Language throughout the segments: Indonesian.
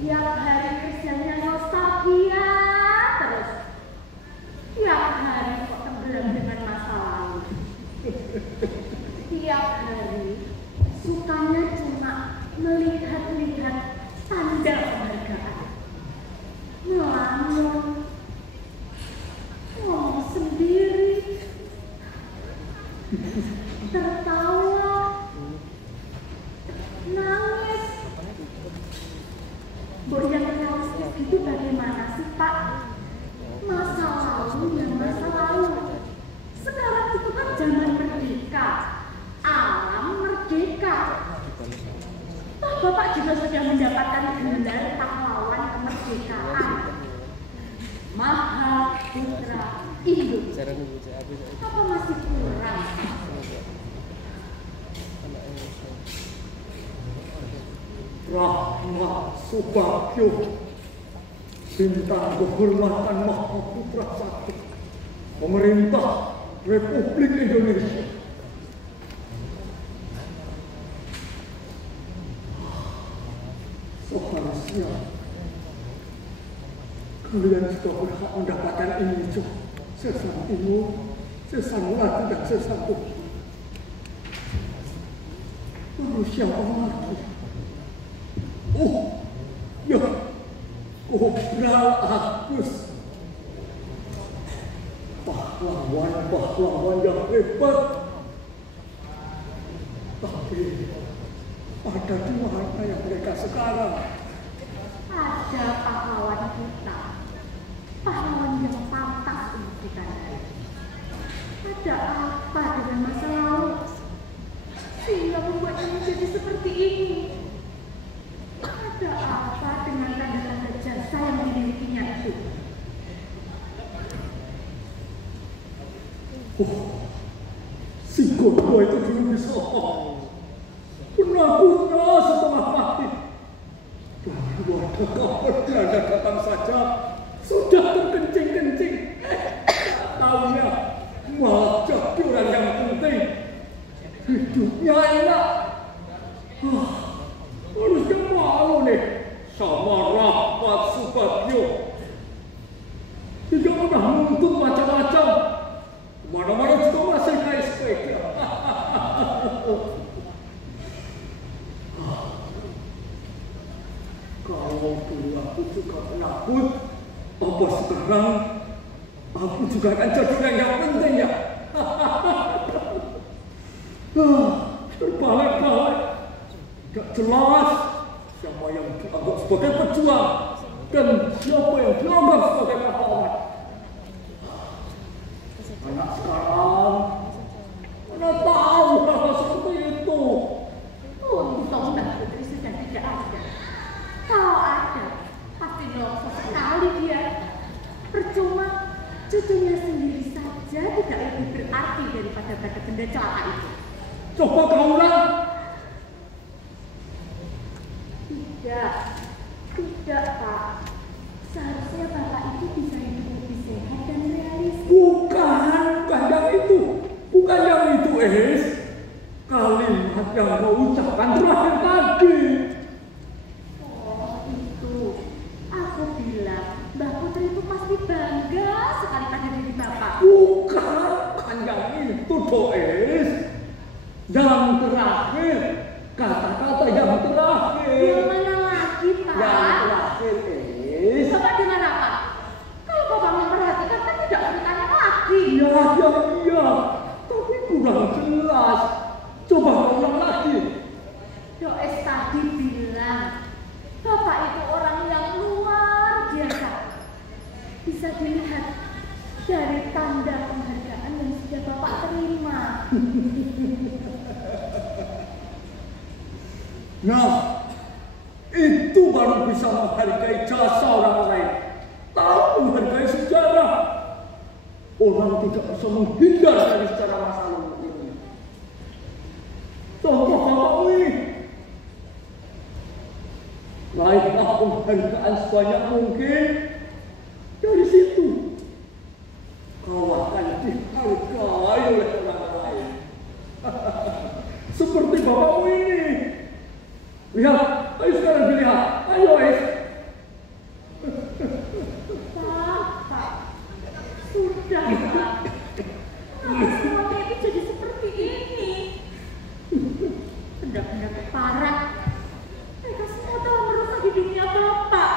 Tiap hari kerjanya nostalgia terus. Tiap hari kok tenggelam dengan masa lalu. Tiap hari sukanya cuma melihat-lihat tanda penghargaan. Ngelamun, ngomong sendiri, tertawa, nangis. Yang realistis itu bagaimana sih Pak? Masa lalu dan masa lalu. Sekarang itu kan zaman merdeka, alam merdeka. Toh Bapak juga sudah mendapatkan gelar pahlawan kemerdekaan. Mahaputra Indonesia. Apa masih kurang? Rahmat Subagyo, bintang kehormatan Mahaputra I, Pemerintah Republik Indonesia. Seharusnya kalian sudah berhak mendapatkan ini, sesang ilmu, sesang lati dan sesang tubuh. Lalu siapa lagi? Oh, ya, Kopral Agus, pahlawan yang hebat. Tapi ada di mana yang mereka sekarang? Ada pahlawan kita, pahlawan yang pantas untuk kita. Ada apa dengan masa lalu sehingga membuatnya menjadi seperti ini? Ada Si Gondro itu dulu bisa benar-benar setelah mati. Baru ada kabar dia datang saja, sudah terkencing-kencing. Tahunya malah jadi orang yang penting. Hidupnya enak. Harusnya malu nih sama Rahmat Subagio. Tidak pernah menuntut macam-macam. Mana-mana juga masih naik sepeda. Kalau dulu aku juga penakut, apa sekarang aku juga akan jadi orang yang penting ya. Terbalik-balik, tidak jelas siapa yang dianggap sebagai pejuang dan siapa yang dianggap sebagai pahlawan. Anak sekarang mana tahu hal seperti itu. Untung Mbak Putri sudah tidak ada. Kalau ada, pasti nelfon sekali dia. Percuma, cucunya sendiri saja tidak lebih berarti daripada benda celaka itu. Coba kau ulang. Tidak Pak. Seharusnya Bapak itu bisa hidup lebih sehat dan realistis. Bukan yang itu. Bukan yang itu, Kalimat yang kau ucapkan terakhir tadi. Oh, itu. Aku bilang, Mbak Putri itu pasti bangga sekali pada diri Bapak. Bukan yang itu, Yang terakhir. Kata-kata yang terakhir. Yang mana lagi, Pak? Yang terakhir, Bapak dengar apa? Kalau Bapak memperhatikan kan tidak bertanya lagi. Iya. Tapi kurang jelas. Coba ulang lagi. Does tadi bilang, Bapak itu orang yang luar biasa. Bisa dilihat dari tanda penghargaan yang sudah Bapak terima. Nah, itu baru bisa menghargai jasa orang lain. Tahu menghargai sejarah. Orang tidak bisa menghindar dari sejarah masa lalu ini. Contoh bapakmu ini. Raihlah penghargaan sebanyak mungkin. Dari situ kau akan dihargai oleh orang lain. Seperti bapakmu ini. Lihat, ayo sekarang dilihat. Ayo, Pak, sudah, Pak. Kenapa semuanya itu jadi seperti ini? Benda-benda parah. Mereka semua telah merusak hidupnya Bapak.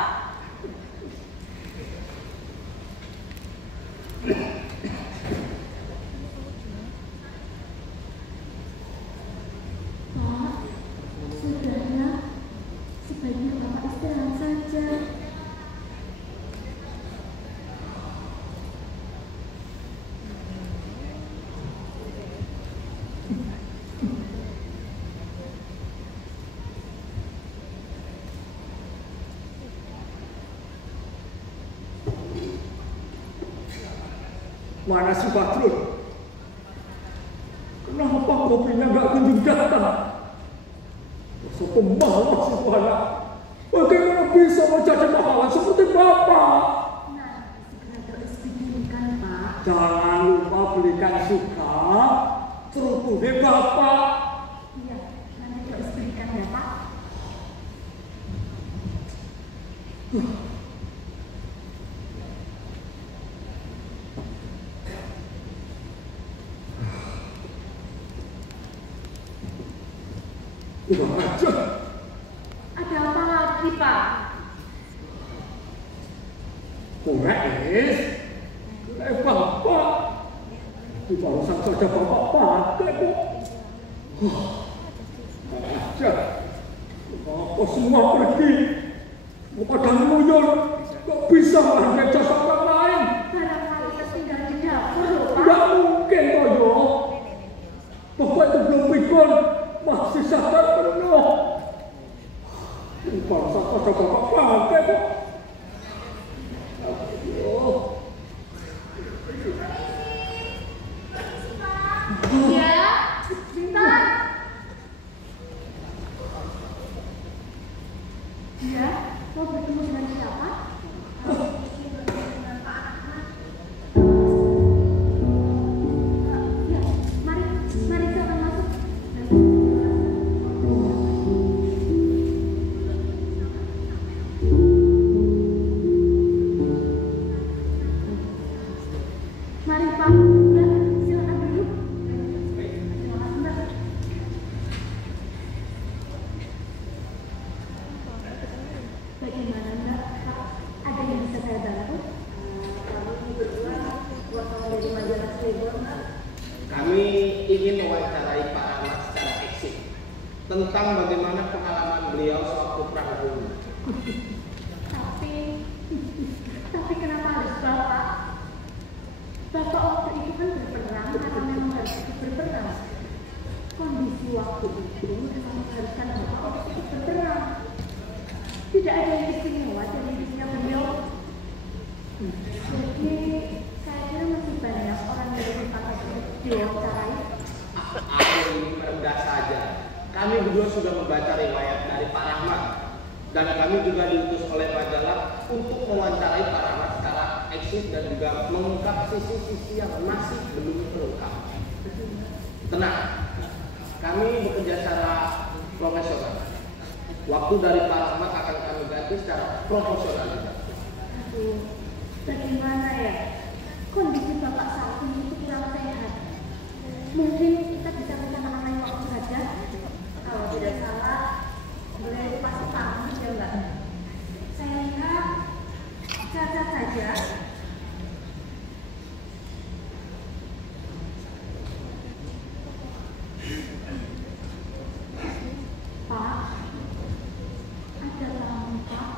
Pak, sudahlah. Sebaiknya Bapak istirahat saja. Mana si Badrun? Kenapa kopinya nggak kunjung datang? Masa pemalas itu anak. Bagaimana bisa menjadi pahlawan seperti Bapak? Nah, segera terus bikinkan, Pak. Jangan lupa belikan suka cerutunya Bapak. Iya, nanti terus berikan ya, Pak. Kurang ajar. Ada apa lagi, Pak? Korek, Bapak. Itu barusan saja Bapak pakai kok. Ajar. Bapak semua pergi. Kepada ngeluyur. Gak bisa menghargai jasa orang lain. Barangkali tertinggal di dapur, loh, Pak. Gak mungkin, Toyo. Bapak itu belum pikir. Masih sadar penuh. Barusan saja Bapak pakai kok. Aduh. mewawancarai Pak Rahmat secara eksik tentang bagaimana pengalaman beliau sewaktu perang dulu. Tapi kenapa harus Bapak? Bapak waktu itu kan berperang karena memang harus berperang. Kondisi waktu itu memang mengharuskan Bapak untuk ikut berperang. Tidak ada yang istimewa dari dirinya beliau. Jadi saya kira masih banyak orang yang lebih pantas untuk diwawancarai. Aku ini merendah saja. Kami berdua sudah membaca riwayat dari Pak Rahmat dan kami juga diutus oleh Pak Jalak untuk mewawancarai Pak Rahmat secara eksik dan juga mengungkap sisi-sisi yang masih belum terungkap. Tenang, kami bekerja secara profesional. Waktu dari Pak Rahmat akan kami ganti secara proporsional juga. Aduh, bagaimana ya? Kondisi Bapak saat ini itu kurang sehat. Mungkin kita bisa mengenai waktu saja. Kalau tidak salah, boleh pasti pamit ya Mbak. Saya lihat cacat saja. Pak, ada tamu Pak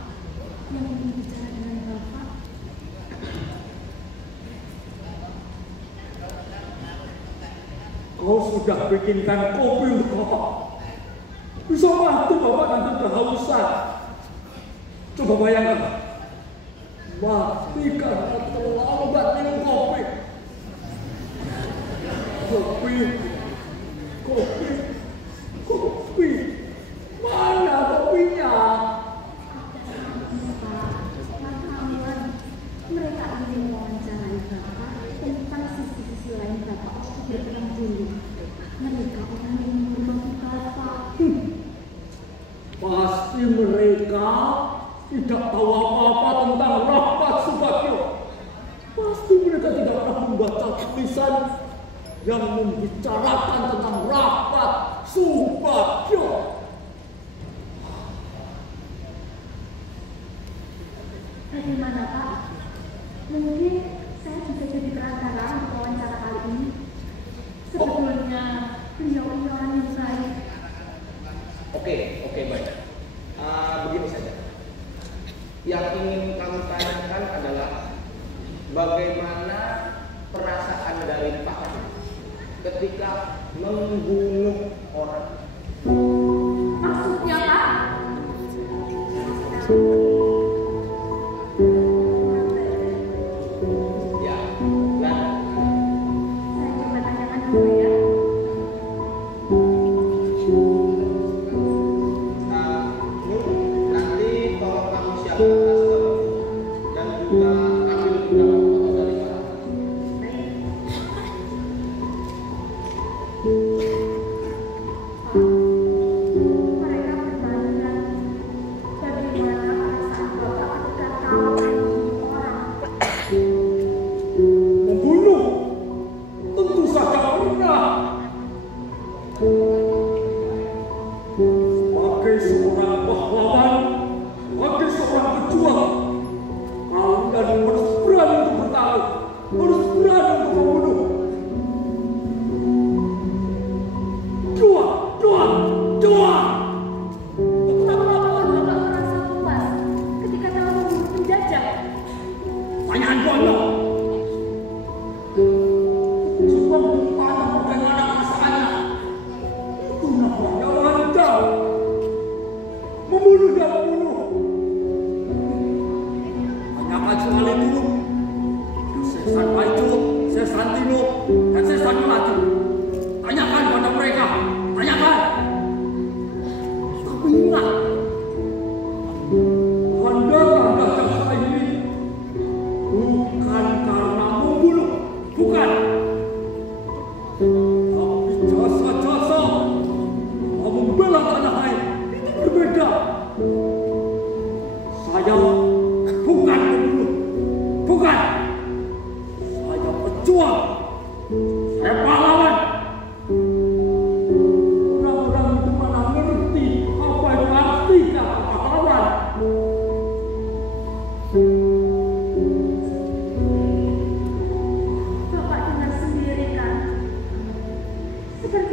yang ingin bicara dengan Bapak. Kau sudah bikinkan kopi untuk Bapak. Bisa bantu Bapak nanti kehausan. Coba bayangkan, mati karena terlambat minum kopi. Kopi. Mana kopinya? Mereka ingin mewawancarai Bapak tentang sisi-sisi lain Bapak waktu berperang dulu. Mereka orang yang menghormati Bapak. Pasti mereka tidak tahu apa-apa tentang Rahmat Subagio. Pasti mereka tidak pernah membaca tulisan yang membicarakan tentang Rahmat Subagio. Bagaimana Pak? Mungkin saya bisa jadi perantara untuk wawancara kali ini. Sebetulnya beliau ini orang yang baik. Oke, baik. Begini saja. Yang ingin kami tanyakan adalah bagaimana perasaan dari Pak Rahmat ketika membunuh orang. Maksudnya Pak? Ya, nah, Saya coba tanyakan dulu ya. nanti tolong kamu siapkan masker dan juga ambil beberapa foto dari Pak Rahmat. Baik. Mereka bertanya bagaimana perasaan Bapak ketika tahu membunuh orang. Membunuh? Tentu saja pernah. Sebagai seorang pahlawan, sebagai seorang pejuang, kalian harus berani untuk bertarung, harus berani untuk membunuh. Juang! Apakah Bapak merasa puas ketika telah membunuh penjajah? Pertanyaan konyol. Sebab ditanya bagaimana perasaannya, itu namanya lancar. Membunuh dan membunuh. Tanyakan soal itu. Sesat Waijo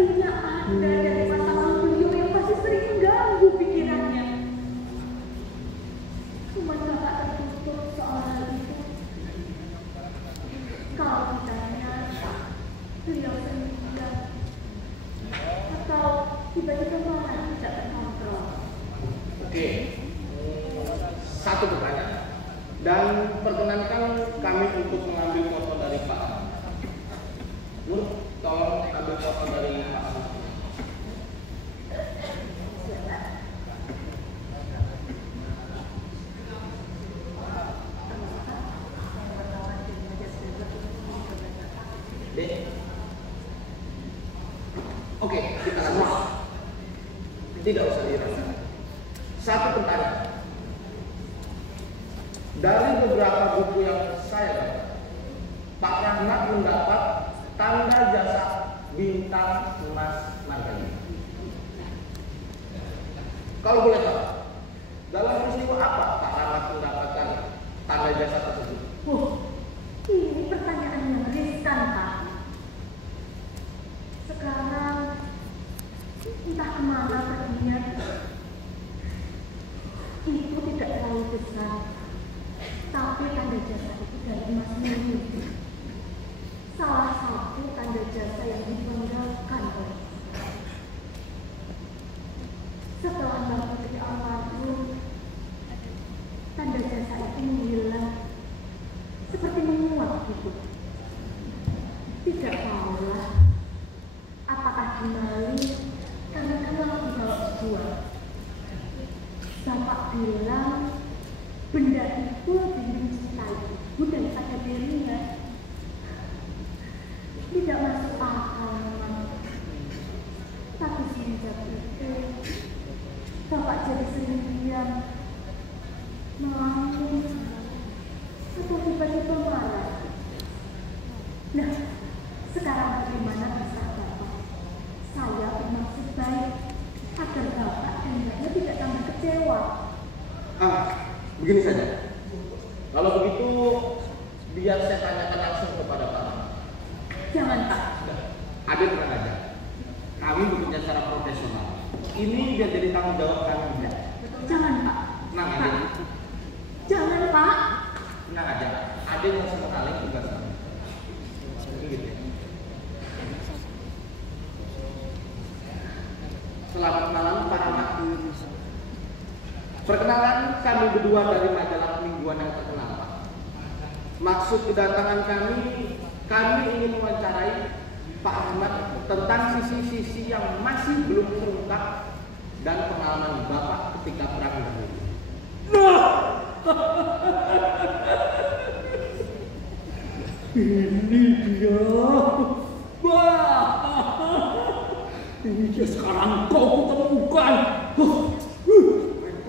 sepertinya ada dari masa lalu beliau yang masih sering mengganggu pikirannya. Cuma Bapak tertutup soal hal itu. Kalau ditanya, beliau sendirian atau tiba-tiba marah tidak terkontrol. Oke, satu pertanyaan. Dan perkenankan kami untuk mengambil foto dari Pak. Nur, tolong ambil foto dari Pak. Dek. Oke, kita lanjut. Tidak usah dirasakan. Satu pertanyaan. Dari beberapa buku yang saya baca, Pak Rahmat mendapat tanda jasa bintang emas Margahayu. Kalau boleh tahu, dalam peristiwa apa Pak Rahmat mendapatkan tanda jasa tersebut? Ini pertanyaan yang riskan, Pak. Sekarang entah kemana perginya. Itu tidak terlalu besar. Tapi tanda jasa itu dari Mas Mimi. Salah satu tanda jasa yang dibanggakan oleh setelah Mbak Putri almarhum, tanda jasa itu menghilang seperti menguap gitu. Tidak tahulah apakah kembali karena kalau dibawa jual. Bapak bilang benda itu dimencintai ibu daripada dirinya. Tidak masuk akal memang. Tapi semenjak itu Bapak jadi sendirian, menangis atau tiba-tiba marah. Nah, sekarang bagaimana bisa Bapak? Saya bermaksud baik agar Bapak dan Mbaknya tidak tambah kecewa. Begini saja. Kalau begitu, biar saya tanyakan langsung kepada Pak. Jangan, Pak. Ada tenang aja. Kami bekerja secara profesional. Ini biar jadi tanggung jawab kami. Jangan, Pak. Tenang Pak. aja. Jangan, Pak. Tenang aja. Ada yang mau mengalir tugas kami. Gitu. Selamat malam para anak. Perkenalan, kami berdua dari majalah mingguan yang terkenal, Pak. Maksud kedatangan kami ingin mewawancarai Pak Ahmad tentang sisi-sisi yang masih belum terungkap dan pengalaman Bapak ketika perang dahulu. Ini dia. Wah, ini dia sekarang kau kutemukan.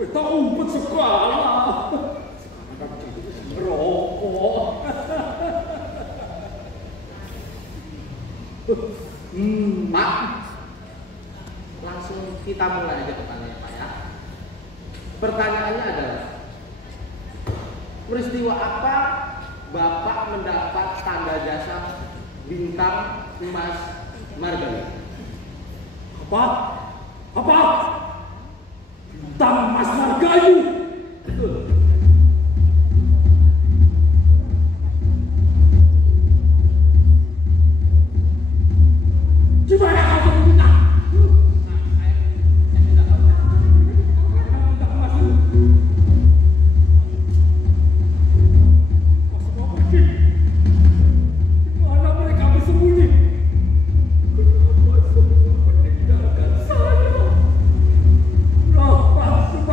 Tahu umpet sekali. Sekarang jadi merokok. Pak, langsung kita mulai aja pertanyaannya, Pak ya. Pertanyaannya adalah, peristiwa apa Bapak mendapat tanda jasa bintang emas Margahayu? Apa? Bintang emas Margahayu. Betul. Gimana kau temukan? Mana mereka bersembunyi? Kenapa semua meninggalkan saya? Kenapa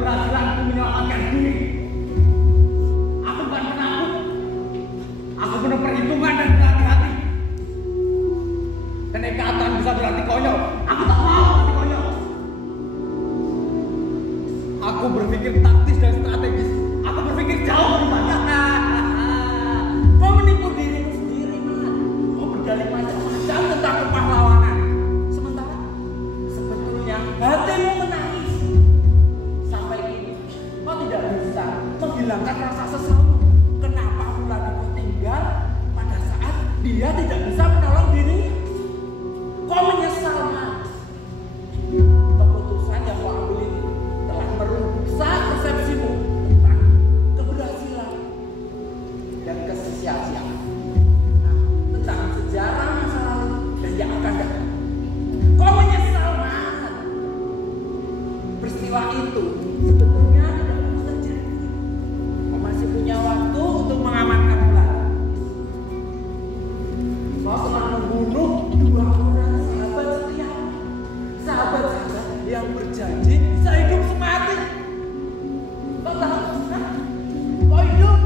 keberhasilanku menyelamatkan diri. Aku bukan penakut. Aku penuh perhitungan dan berhati-hati. Kenekatan bisa berarti konyol. Aku tak mau berarti konyol. Aku berpikir taktis dan strategis. Aku berpikir jauh lebih banyak. Kau menipu dirimu sendiri, Man. Kau berdalih macam-macam tentang kepahlawanan. Sementara sebetulnya hatimu menangis. Sampai kini kau tidak bisa menghilangkan rasa sesalmu. Kenapa pula kau tinggal pada saat dia tidak bisa menolong dirinya? Kau menyesal, Man. Keputusan yang kau ambil itu telah merusak persepsimu tentang keberhasilan dan kesia-siaan. Nah, tentang sejarah masa lalu dan yang akan datang. Kau menyesal, Man. Peristiwa itu sebetulnya tidak perlu terjadi. Kau masih punya waktu untuk mengamankan ular. Kau telah membunuh 2 orang sahabat setia. Sahabat-sahabat yang berjanji sehidup semati. Kau tahu? Hah? Kau hidup.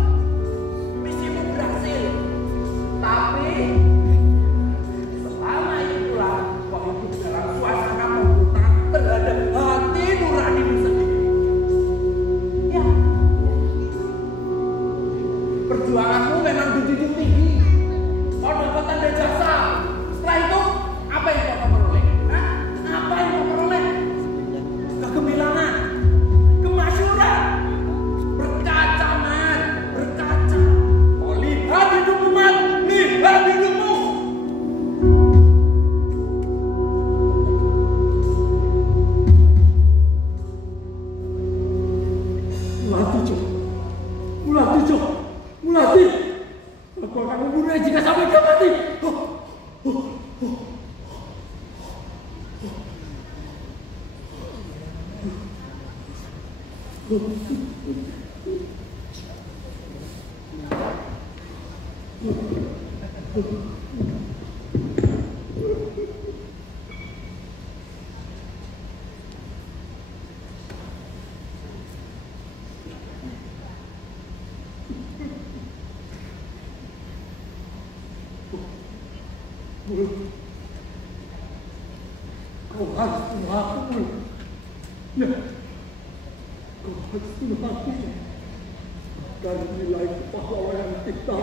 Misimu berhasil. Tapi selama itu pula kau hidup dalam suasana pembunuhan terhadap hati nuranimu sendiri. Ya. Perjuanganmu memang dijunjung tinggi. Kau dapat tanda jasa. Setelah itu, apa yang kau peroleh? Hah? Apa yang kau peroleh? Kegemilangan, kemasyhuran, berkaca, Man, berkaca. Kau lihat hidupmu, Man, lihat hidupmu. Mulati, Jo. Mulati, Jo. Mulati. Aku akan membunuhnya jika sampai dia mati. Kau harus mengaku. Ya, kau harus mengaku. Dari nilai kepahlawanan kita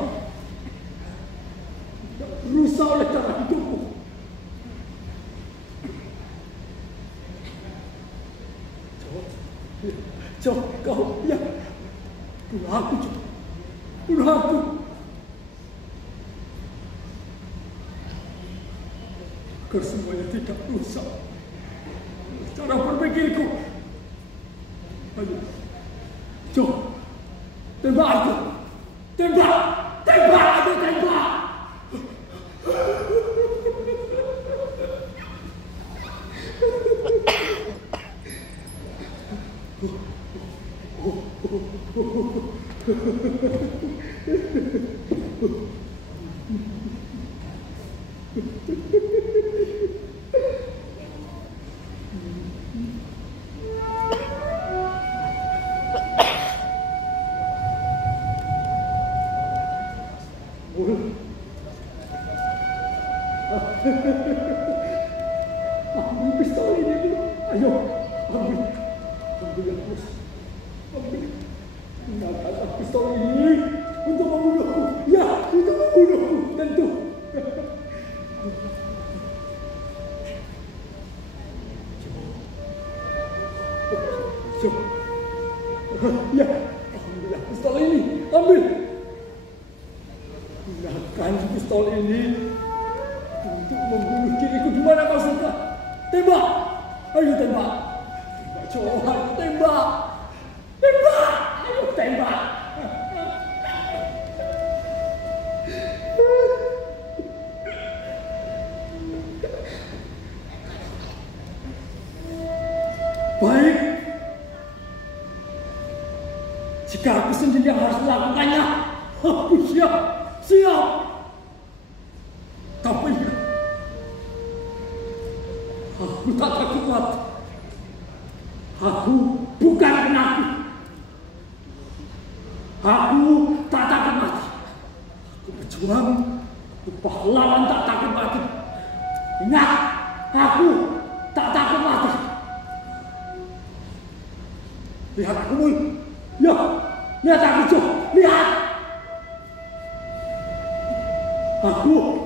tidak rusak oleh cara hidupmu. Jawab kau, ya. Bunuh aku, Jawab. Bunuh aku. Agar semuanya tidak rusak cara berpikirku. Ayo, Jo, tembak aku. Tembak, tembak, aku tembak. Ambil pistol ini dulu. Ayo, ambil. Ambil yang bos. Ambil. Gunakan pistol ini untuk membunuhku. Ya, untuk membunuhku. Tentu. Jo. Ya, ambil pistol ini. Ambil. Gunakan pistol ini untuk membunuh diriku di mana kau suka. Tembak! Ayo tembak! Tembak, Johan! Tembak! Tembak! Ayo tembak! Baik. Jika aku sendiri yang harus melakukannya, aku siap. Siap. Tapi aku tak takut mati. Aku bukan penakut. Aku tak takut mati. Aku berjuang. Aku pahlawan tak takut mati. Ingat, aku tak takut mati. Lihat aku, Boy. Ya, lihat aku, Jo. Lihat. Aku